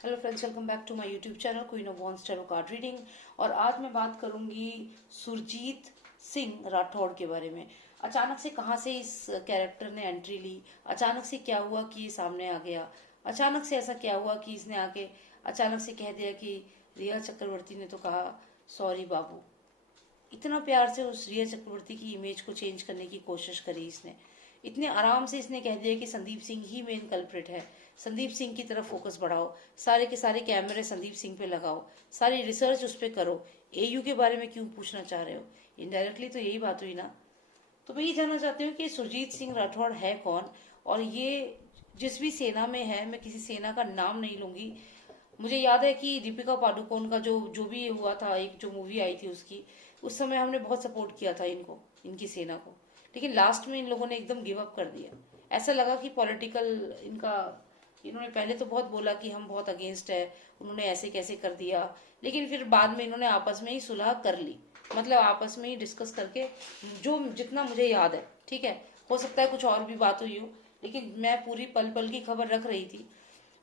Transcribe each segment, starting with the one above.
Hello friends, welcome back to my YouTube channel queen of wands tarot card reading. और आज मैं बात करूंगी सुरजीत सिंह राठौड़ के बारे में। अचानक से कहाँ से इस कैरेक्टर ने एंट्री ली, अचानक से क्या हुआ कि ये सामने आ गया, अचानक से ऐसा क्या हुआ कि इसने आके अचानक से कह दिया कि रिया चक्रवर्ती ने तो कहा सॉरी बाबू। इतना प्यार से उस रिया चक्रवर्ती की इमेज को चेंज करने की कोशिश करी इसने। इतने आराम से इसने कह दिया कि संदीप सिंह ही मेन कल्प्रिट है, संदीप सिंह की तरफ फोकस बढ़ाओ, सारे के सारे कैमरे संदीप सिंह पे लगाओ, सारी रिसर्च उस पर करो। एयू के बारे में क्यों पूछना चाह रहे हो? इनडायरेक्टली तो यही बात हुई ना। तो मैं ये जानना चाहती हूँ कि सुरजीत सिंह राठौड़ है कौन, और ये जिस भी सेना में है, मैं किसी सेना का नाम नहीं लूंगी। मुझे याद है कि दीपिका पादुकोण का जो जो भी हुआ था, एक जो मूवी आई थी उसकी, उस समय हमने बहुत सपोर्ट किया था इनको, इनकी सेना को। लेकिन लास्ट में इन लोगों ने एकदम गिव अप कर दिया। ऐसा लगा कि पॉलिटिकल इनका, इन्होंने पहले तो बहुत बोला कि हम बहुत अगेंस्ट है, उन्होंने ऐसे कैसे कर दिया, लेकिन फिर बाद में इन्होंने आपस में ही सुलह कर ली। मतलब आपस में ही डिस्कस करके, जो जितना मुझे याद है, ठीक है, हो सकता है कुछ और भी बात हुई हो, लेकिन मैं पूरी पल पल की खबर रख रही थी।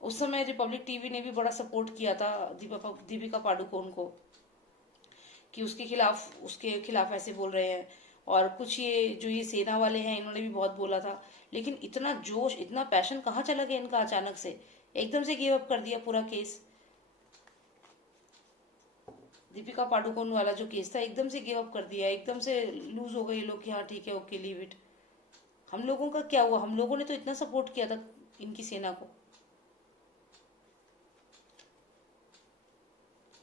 उस समय रिपब्लिक टीवी ने भी बड़ा सपोर्ट किया था दीपिका पादुकोण को, कि उसके खिलाफ ऐसे बोल रहे हैं। और कुछ ये जो ये सेना वाले हैं, इन्होंने भी बहुत बोला था। लेकिन इतना जोश, इतना पैशन कहाँ चला गया इनका? अचानक से एकदम से गिव अप कर दिया पूरा केस। दीपिका पादुकोण वाला जो केस था, एकदम से गिव अप कर दिया, एकदम से लूज हो गए ये लोग कि हाँ ठीक है, ओके, लीव इट। हम लोगों का क्या हुआ? हम लोगों ने तो इतना सपोर्ट किया था इनकी सेना को।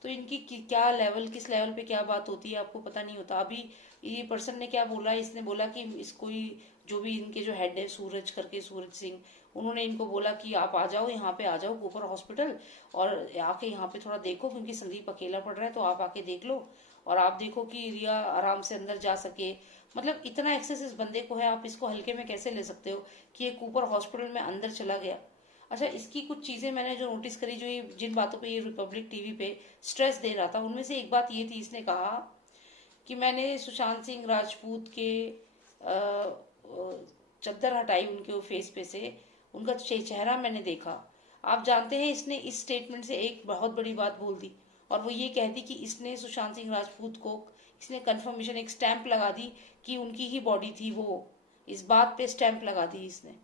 तो इनकी क्या लेवल, किस लेवल पे क्या बात होती है आपको पता नहीं होता। अभी ये पर्सन ने क्या बोला, इसने बोला कि इसको ही, जो भी इनके जो हेड है सूरज करके, सूरज सिंह, उन्होंने इनको बोला कि आप आ जाओ, यहाँ पे आ जाओ कूपर हॉस्पिटल, और आके यहाँ पे थोड़ा देखो, क्योंकि संदीप अकेला पड़ रहा है, तो आप आके देख लो, और आप देखो कि रिया आराम से अंदर जा सके। मतलब इतना एक्सेस इस बंदे को है, आप इसको हल्के में कैसे ले सकते हो कि ये कूपर हॉस्पिटल में अंदर चला गया। अच्छा, इसकी कुछ चीजें मैंने जो नोटिस करी, जो ये जिन बातों पे ये रिपब्लिक टीवी पे स्ट्रेस दे रहा था, उनमें से एक बात ये थी, इसने कहा कि मैंने सुशांत सिंह राजपूत के चद्दर हटाई उनके फेस पे से, उनका चेहरा मैंने देखा। आप जानते हैं, इसने इस स्टेटमेंट से एक बहुत बड़ी बात बोल दी, और वो ये कह दी कि इसने सुशांत सिंह राजपूत को, इसने कंफर्मेशन, एक स्टैंप लगा दी कि उनकी ही बॉडी थी वो। इस बात पे स्टैंप लगा दी इसने।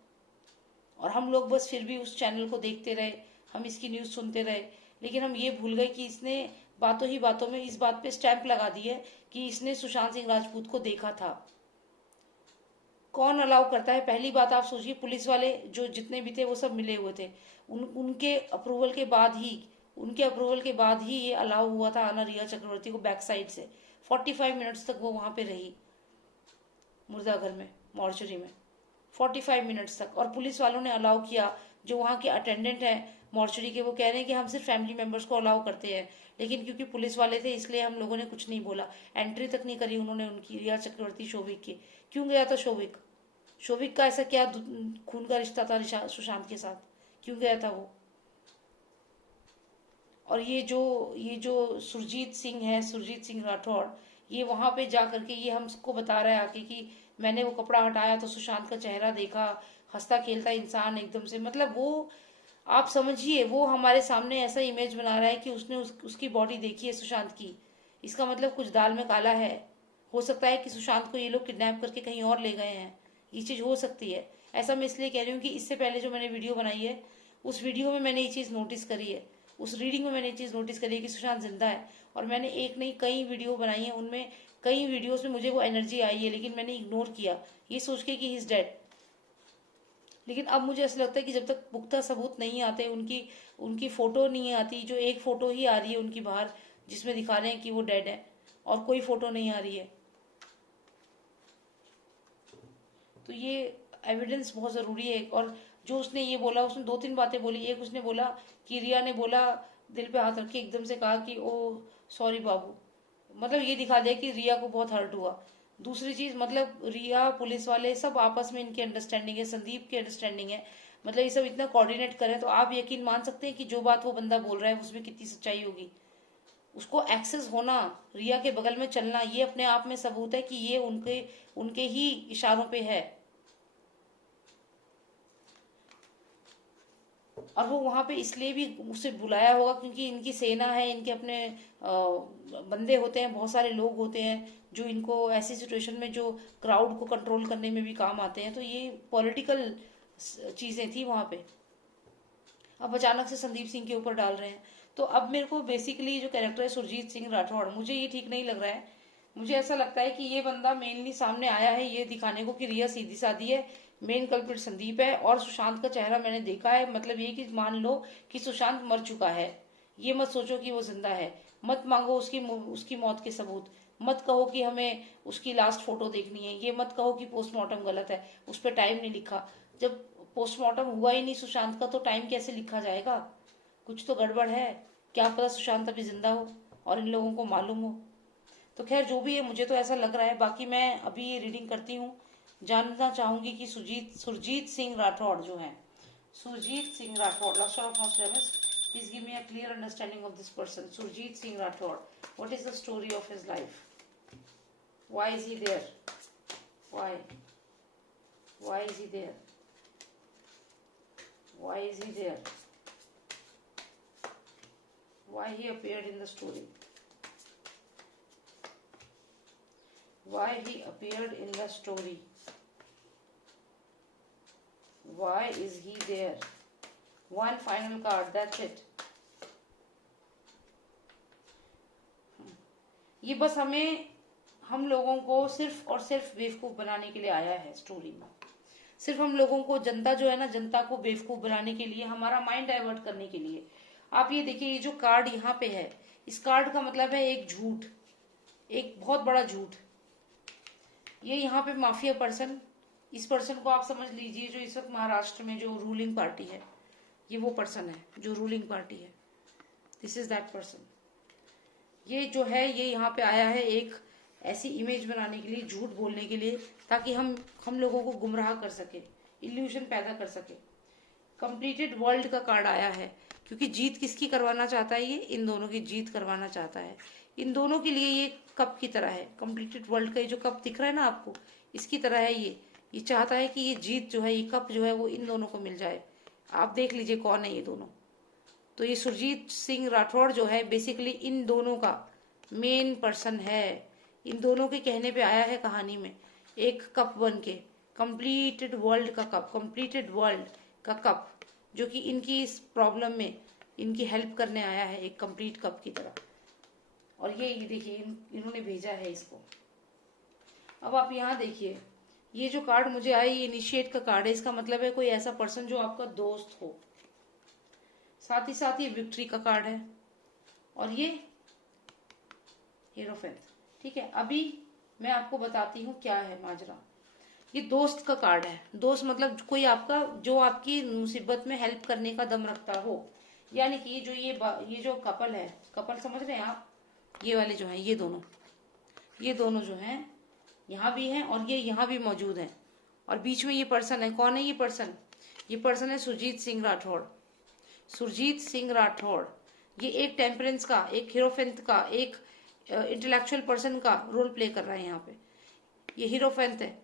और हम लोग बस फिर भी उस चैनल को देखते रहे, हम इसकी न्यूज सुनते रहे, लेकिन हम ये भूल गए कि इसने बातों ही बातों में इस बात पे स्टैंप लगा दी है कि इसने सुशांत सिंह राजपूत को देखा था। कौन अलाउ करता है? पहली बात आप सोचिए, पुलिस वाले जो जितने भी थे वो सब मिले हुए थे, उनके अप्रूवल के बाद ही, उनके अप्रूवल के बाद ही ये अलाउ हुआ था आना रिया चक्रवर्ती को बैक साइड से। 45 मिनट्स तक वो वहां पे रही, मुर्दाघर में, मॉर्चरी में, 45 मिनट्स तक। और पुलिस वालों ने अलाउ किया, जो वहाँ के अटेंडेंट हैं मॉर्चरी के, वो कह रहे हैं कि हम सिर्फ फैमिली मेंबर्स को अलाउ करते हैं, लेकिन क्योंकि पुलिस वाले थे इसलिए हम लोगों ने कुछ नहीं बोला। एंट्री तक नहीं करी उन्होंने उनकी, रिया चक्रवर्ती शोभिक की। क्यों गया था शोभिक? शोभिक का ऐसा क्या खून का रिश्ता था सुशांत के साथ? क्यों गया था वो? और ये जो सुरजीत सिंह है, सुरजीत सिंह राठौड़, ये वहां पे जा करके ये हमको बता रहा है आके कि मैंने वो कपड़ा हटाया तो सुशांत का चेहरा देखा, हंसता खेलता इंसान एकदम से। मतलब वो, आप समझिए, वो हमारे सामने ऐसा इमेज बना रहा है कि उसने उसकी बॉडी देखी है सुशांत की। इसका मतलब कुछ दाल में काला है। हो सकता है कि सुशांत को ये लोग किडनैप करके कहीं और ले गए हैं, ये चीज हो सकती है। ऐसा मैं इसलिए कह रही हूँ कि इससे पहले जो मैंने वीडियो बनाई है, उस वीडियो में मैंने ये चीज नोटिस करी है, उस रीडिंग में मैंने ये चीज नोटिस करी है कि सुशांत जिंदा है। और मैंने एक नहीं कई वीडियो बनाई है, उनमें कई वीडियोस में मुझे वो एनर्जी आई है, लेकिन मैंने इग्नोर किया ये सोच के कि ही इज डेड। लेकिन अब मुझे ऐसा लगता है कि जब तक पुख्ता सबूत नहीं आते, उनकी उनकी फोटो नहीं आती, जो एक फोटो ही आ रही है उनकी बाहर, जिसमें दिखा रहे हैं कि वो डेड है, और कोई फोटो नहीं आ रही है, तो ये एविडेंस बहुत जरूरी है। और जो उसने ये बोला, उसने दो तीन बातें बोली। एक उसने बोला कि रिया ने बोला, दिल पे हाथ रख के एकदम से कहा कि ओ सॉरी बाबू। मतलब ये दिखा दिया कि रिया को बहुत हर्ट हुआ। दूसरी चीज, मतलब रिया, पुलिस वाले सब आपस में इनकी अंडरस्टैंडिंग है, संदीप की अंडरस्टैंडिंग है। मतलब ये सब इतना कोऑर्डिनेट करें तो आप यकीन मान सकते हैं कि जो बात वो बंदा बोल रहा है उसमें कितनी सच्चाई होगी। उसको एक्सेस होना, रिया के बगल में चलना, ये अपने आप में सबूत है कि ये उनके उनके ही इशारों पे है। और वो वहां पे इसलिए भी उसे बुलाया होगा क्योंकि इनकी सेना है, इनके अपने बंदे होते हैं, बहुत सारे लोग होते हैं जो इनको ऐसी सिचुएशन में जो क्राउड को कंट्रोल करने में भी काम आते हैं। तो ये पॉलिटिकल चीजें थी वहां पे। अब अचानक से संदीप सिंह के ऊपर डाल रहे हैं। तो अब मेरे को बेसिकली जो कैरेक्टर है सुरजीत सिंह राठौड़, मुझे ये ठीक नहीं लग रहा है। मुझे ऐसा लगता है कि ये बंदा मेनली सामने आया है ये दिखाने को कि रिया सीधी सादी है, मेन कल्प्रिट संदीप है, और सुशांत का चेहरा मैंने देखा है। मतलब ये कि मान लो कि सुशांत मर चुका है, ये मत सोचो कि वो जिंदा है, मत मांगो उसकी मौत के सबूत, मत कहो कि हमें उसकी लास्ट फोटो देखनी है, ये मत कहो कि पोस्टमार्टम गलत है, उस पर टाइम नहीं लिखा। जब पोस्टमार्टम हुआ ही नहीं सुशांत का तो टाइम कैसे लिखा जाएगा? कुछ तो गड़बड़ है। क्या पता सुशांत अभी जिंदा हो और इन लोगों को मालूम हो। तो खैर जो भी है, मुझे तो ऐसा लग रहा है। बाकी मैं अभी ये रीडिंग करती हूँ, जानना चाहूंगी कि सुरजीत सिंह राठौड़ जो है, Surjeet Singh Rathore, lost of nostalgia, please give me a clear understanding of this person Surjeet Singh Rathore. What is the story of his life? Why is he there? Why is he there? Why is he there? Why he appeared in the story? Why he appeared in the story? Why is he there? One final card, that's it. ये बस हम लोगों को सिर्फ और सिर्फ बेवकूफ बनाने के लिए आया है स्टोरी में। सिर्फ हम लोगों को, जनता जो है ना, जनता को बेवकूफ बनाने के लिए, हमारा माइंड डाइवर्ट करने के लिए। आप ये देखिए, ये जो कार्ड यहाँ पे है, इस कार्ड का मतलब है एक झूठ, एक बहुत बड़ा झूठ। ये यहाँ पे माफिया पर्सन, इस पर्सन को आप समझ लीजिए जो इस वक्त महाराष्ट्र में जो रूलिंग पार्टी है, ये वो पर्सन है जो रूलिंग पार्टी है। This is that person. ये जो है, ये यहाँ पे आया है एक ऐसी इमेज बनाने के लिए, झूठ बोलने के लिए, ताकि हम लोगों को गुमराह कर सके, इल्यूशन पैदा कर सके। कंप्लीटेड वर्ल्ड का कार्ड आया है क्योंकि जीत किसकी करवाना चाहता है? ये इन दोनों की जीत करवाना चाहता है। इन दोनों के लिए ये कप की तरह है। कंप्लीटेड वर्ल्ड का ये जो कप दिख रहा है ना आपको, इसकी तरह है ये चाहता है कि ये जीत जो है, ये कप जो है, वो इन दोनों को मिल जाए। आप देख लीजिए कौन है ये दोनों। तो ये सुरजीत सिंह राठौड़ जो है बेसिकली इन दोनों का मेन पर्सन है। इन दोनों के कहने पे आया है कहानी में, एक कप बन के, कंप्लीटेड वर्ल्ड का कप, कंप्लीटेड वर्ल्ड का कप, जो कि इनकी इस प्रॉब्लम में इनकी हेल्प करने आया है एक कंप्लीट कप की तरह। और ये देखिए इन्होंने भेजा है इसको। अब आप यहाँ देखिए, ये जो कार्ड मुझे आई, ये इनिशिएट का कार्ड है। इसका मतलब है कोई ऐसा पर्सन जो आपका दोस्त हो। साथ ही साथ ये विक्ट्री का कार्ड है और ये हीरोफेंट। ठीक है, अभी मैं आपको बताती हूँ क्या है माजरा। ये दोस्त का कार्ड है। दोस्त मतलब कोई आपका, जो आपकी मुसीबत में हेल्प करने का दम रखता हो। यानी कि ये जो कपल है, कपल समझ रहे हैं आप, ये वाले जो हैं, ये दोनों जो हैं यहाँ भी हैं और ये यहाँ भी मौजूद हैं। और बीच में ये पर्सन है। कौन है ये पर्सन? ये पर्सन है सुरजीत सिंह राठौड़। सुरजीत सिंह राठौड़ ये एक टेम्परेंस का, एक हीरोफेंट का, एक इंटेलेक्चुअल पर्सन का रोल प्ले कर रहा है यहाँ पे। ये हीरोफेंट है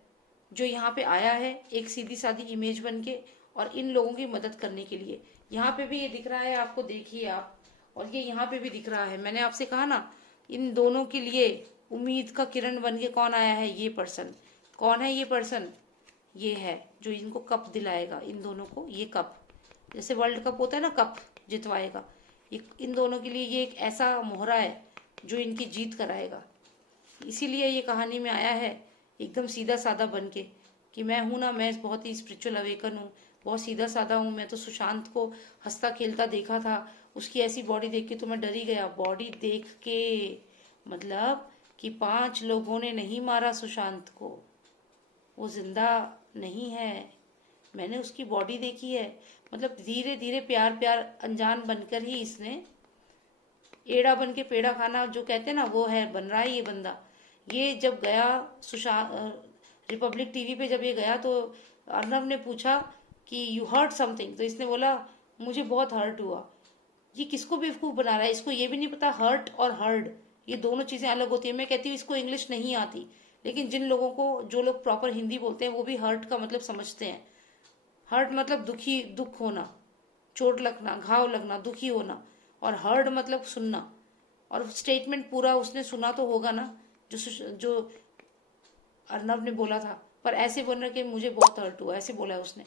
जो यहाँ पे आया है एक सीधी सादी इमेज बन के और इन लोगों की मदद करने के लिए। यहाँ पे भी ये दिख रहा है आपको, देखिए आप, और ये यहाँ पे भी दिख रहा है। मैंने आपसे कहा ना, इन दोनों के लिए उम्मीद का किरण बन के कौन आया है? ये पर्सन। कौन है ये पर्सन? ये है जो इनको कप दिलाएगा, इन दोनों को ये कप, जैसे वर्ल्ड कप होता है ना, कप जितवाएगा। इन दोनों के लिए ये एक ऐसा मोहरा है जो इनकी जीत कराएगा। इसीलिए ये कहानी में आया है एकदम सीधा साधा बन के कि मैं हूं ना, मैं बहुत ही स्पिरिचुअल अवेकन हूँ, बहुत सीधा साधा हूँ। मैं तो सुशांत को हंसता खेलता देखा था, उसकी ऐसी बॉडी देख के तो मैं डर ही गया। बॉडी देख के मतलब कि 5 लोगों ने नहीं मारा सुशांत को, वो जिंदा नहीं है। मैंने उसकी बॉडी देखी है। मतलब धीरे धीरे प्यार प्यार अनजान बनकर ही इसने एड़ा बन के पेड़ा खाना जो कहते हैं ना, वो है, बन रहा है ये बंदा। ये जब गया रिपब्लिक टीवी पे जब ये गया तो अर्नब ने पूछा कि यू हर्ट समथिंग, तो इसने बोला मुझे बहुत हर्ट हुआ। ये किसको बेवकूफ बना रहा है? इसको ये भी नहीं पता हर्ट और हर्ड ये दोनों चीजें अलग होती है। मैं कहती हूँ इसको इंग्लिश नहीं आती, लेकिन जिन लोगों को, जो लोग प्रॉपर हिंदी बोलते हैं, वो भी हर्ट का मतलब समझते हैं। हर्ट मतलब दुखी, दुख होना, चोट लगना, घाव लगना, दुखी होना। और हर्ड मतलब सुनना। और स्टेटमेंट पूरा उसने सुना तो होगा ना, जो अर्नब ने बोला था, पर ऐसे बोल रहा कि मुझे बहुत हर्ट हुआ, ऐसे बोला है उसने।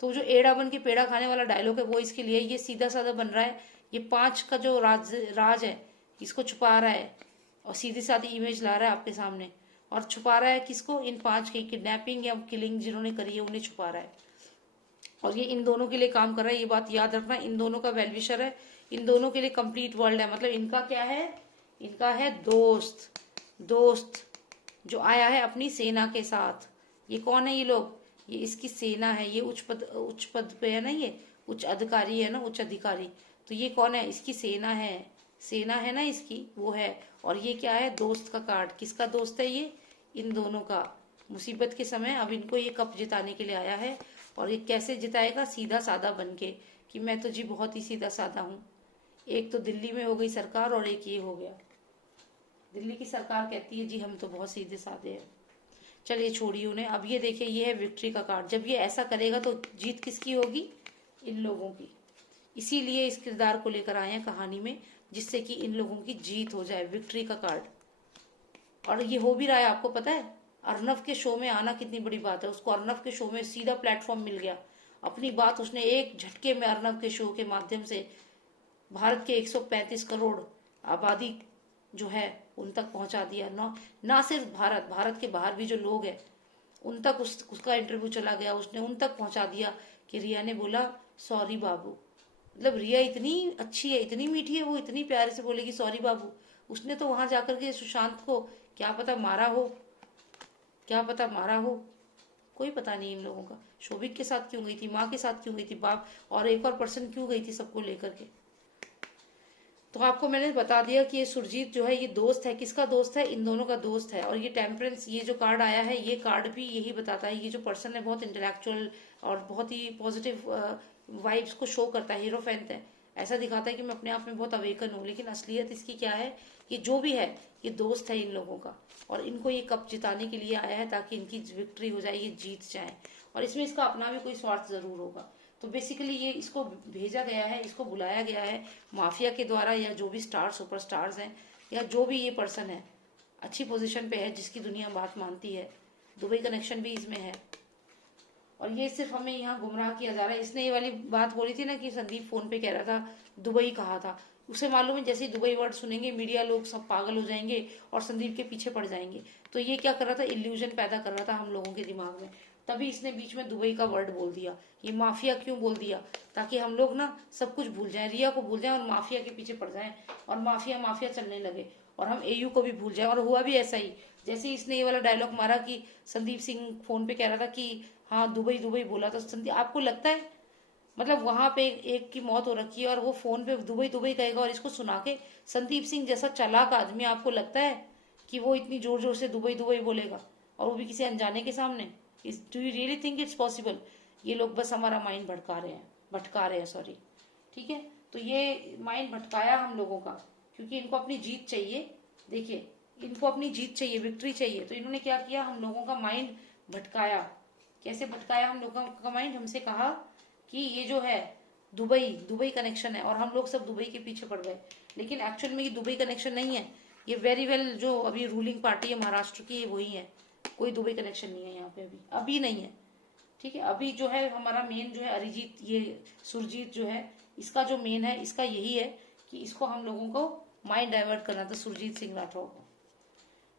तो जो एड़ा बन के पेड़ा खाने वाला डायलॉग है वो इसके लिए, ये सीधा साधा बन रहा है। ये 5 का जो राज है इसको छुपा रहा है और सीधी साधी इमेज ला रहा है आपके सामने। और छुपा रहा है किसको? इन 5 की किडनैपिंग या किलिंग जिन्होंने करी है उन्हें छुपा रहा है। और ये इन दोनों के लिए काम कर रहा है, ये बात याद रखना। इन दोनों का वेलविशर है, इन दोनों के लिए कंप्लीट वर्ल्ड है। मतलब इनका क्या है? इनका है दोस्त। दोस्त जो आया है अपनी सेना के साथ। ये कौन है ये लोग? ये इसकी सेना है। ये उच्च पद पे है ना, ये उच्च अधिकारी है ना, उच्च अधिकारी। तो ये कौन है? इसकी सेना है। सेना है ना इसकी, वो है। और ये क्या है? दोस्त का कार्ड। किसका दोस्त है ये? इन दोनों का। मुसीबत के समय अब इनको ये कप जिताने के लिए आया है। और ये कैसे जिताएगा? सीधा साधा बन के, कि मैं तो जी बहुत ही सीधा साधा हूँ। एक तो दिल्ली में हो गई सरकार और एक ये हो गया। दिल्ली की सरकार कहती है जी हम तो बहुत सीधे साधे हैं। चलिए छोड़िए उन्हें। अब ये देखिए, ये है विक्ट्री का कार्ड। जब ये ऐसा करेगा तो जीत किसकी होगी? इन लोगों की। इसीलिए इस किरदार को लेकर आए हैं कहानी में, जिससे कि इन लोगों की जीत हो जाए। विक्ट्री का कार्ड। और ये हो भी रहा है, आपको पता है। अर्नव के शो में आना कितनी बड़ी बात है। उसको अर्नव के शो में सीधा प्लेटफॉर्म मिल गया। अपनी बात उसने एक झटके में अर्नव के शो के माध्यम से भारत के 135 करोड़ आबादी जो है उन तक पहुंचा दिया। ना सिर्फ भारत के बाहर भी जो लोग हैं उन तक उसका इंटरव्यू चला गया। उसने उन तक पहुंचा दिया कि रिया ने बोला सॉरी बाबू। मतलब रिया इतनी अच्छी है, इतनी मीठी है, वो इतनी प्यारे से बोलेगी सॉरी बाबू। उसने तो वहां जाकर के सुशांत को क्या पता मारा हो, क्या पता मारा हो, कोई पता नहीं इन लोगों का। शोभिक के साथ क्यों गई थी, माँ के साथ क्यों गई थी, बाप और एक और पर्सन क्यों गई थी सबको लेकर के। तो आपको मैंने बता दिया कि ये सुरजीत जो है ये दोस्त है। किसका दोस्त है? इन दोनों का दोस्त है। और ये टेम्परेंस, ये जो कार्ड आया है, ये कार्ड भी यही बताता है। ये जो पर्सन है बहुत इंटेलेक्चुअल और बहुत ही पॉजिटिव वाइब्स को शो करता है, हीरोफेंट है। ऐसा दिखाता है कि मैं अपने आप में बहुत अवेकन हूँ, लेकिन असलियत इसकी क्या है? ये जो भी है ये दोस्त है इन लोगों का। और इनको ये कप जिताने के लिए आया है ताकि इनकी विक्ट्री हो जाए, ये जीत जाए। और इसमें इसका अपना भी कोई स्वार्थ जरूर होगा। तो बेसिकली ये इसको भेजा गया है, इसको बुलाया गया है माफिया के द्वारा, या जो भी स्टार सुपर स्टार्स हैं, या जो भी ये पर्सन है अच्छी पोजीशन पे है जिसकी दुनिया बात मानती है। दुबई कनेक्शन भी इसमें है। और ये सिर्फ हमें यहाँ गुमराह किया जा रहा है। इसने ये वाली बात बोली थी ना कि संदीप फोन पे कह रहा था दुबई कहा था। उसे मालूम है जैसे ही दुबई वर्ड सुनेंगे मीडिया लोग सब पागल हो जाएंगे और संदीप के पीछे पड़ जाएंगे। तो ये क्या कर रहा था? इल्यूजन पैदा कर रहा था हम लोगों के दिमाग में। तभी इसने बीच में दुबई का वर्ड बोल दिया। ये माफिया क्यों बोल दिया? ताकि हम लोग ना सब कुछ भूल जाएं, रिया को भूल जाएं और माफिया के पीछे पड़ जाएं और माफिया माफिया चलने लगे और हम एयू को भी भूल जाए। और हुआ भी ऐसा ही। जैसे ही इसने ये वाला डायलॉग मारा कि संदीप सिंह फोन पे कह रहा था कि हाँ दुबई दुबई बोला, तो संदीप आपको लगता है मतलब वहां पे एक की मौत हो रखी है और वो फोन पे दुबई दुबई कहेगा और इसको सुना के संदीप सिंह जैसा चालाक आदमी आपको लगता है कि वो इतनी जोर जोर से दुबई दुबई बोलेगा और वो भी किसी अनजाने के सामने? Do you really think it's possible? ये लोग बस हमारा माइंड भटका रहे हैं सॉरी। ठीक है, तो ये माइंड भटकाया हम लोगों का, क्योंकि इनको अपनी जीत चाहिए। देखिए इनको अपनी जीत चाहिए, विक्ट्री चाहिए। तो इन्होंने क्या किया? हम लोगों का माइंड भटकाया। कैसे भटकाया हम लोगों का माइंड? हमसे कहा कि ये जो है दुबई दुबई कनेक्शन है और हम लोग सब दुबई के पीछे पड़ गए। लेकिन एक्चुअल में ये दुबई कनेक्शन नहीं है। ये वेरी वेल जो अभी रूलिंग पार्टी है महाराष्ट्र की, ये वही है। कोई दुबई कनेक्शन नहीं है यहाँ पे, अभी नहीं है। ठीक है, अभी जो है हमारा मेन जो है अरिजीत, ये सुरजीत जो है, इसका जो मेन है इसका यही है कि इसको हम लोगों को माइंड डाइवर्ट करना था, सुरजीत सिंह राठौर को।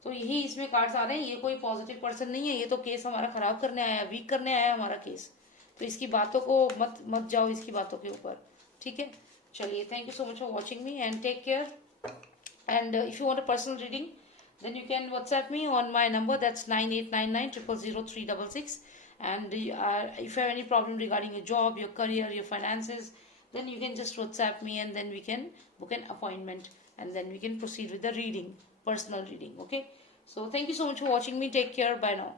तो यही इसमें कार्ड्स आ रहे हैं। ये कोई पॉजिटिव पर्सन नहीं है, ये तो केस हमारा खराब करने आया है, वीक करने आया है हमारा केस। तो इसकी बातों को मत जाओ इसकी बातों के ऊपर। ठीक है, चलिए, thank you so much for watching me and take care. And if you want a personal reading then you can WhatsApp me on my number, that's 9899000366. And if you have any problem regarding your job, your career, your finances, then you can just WhatsApp me and then we can book an appointment and then we can proceed with the reading, personal reading. Okay, so thank you so much for watching me. Take care. Bye now.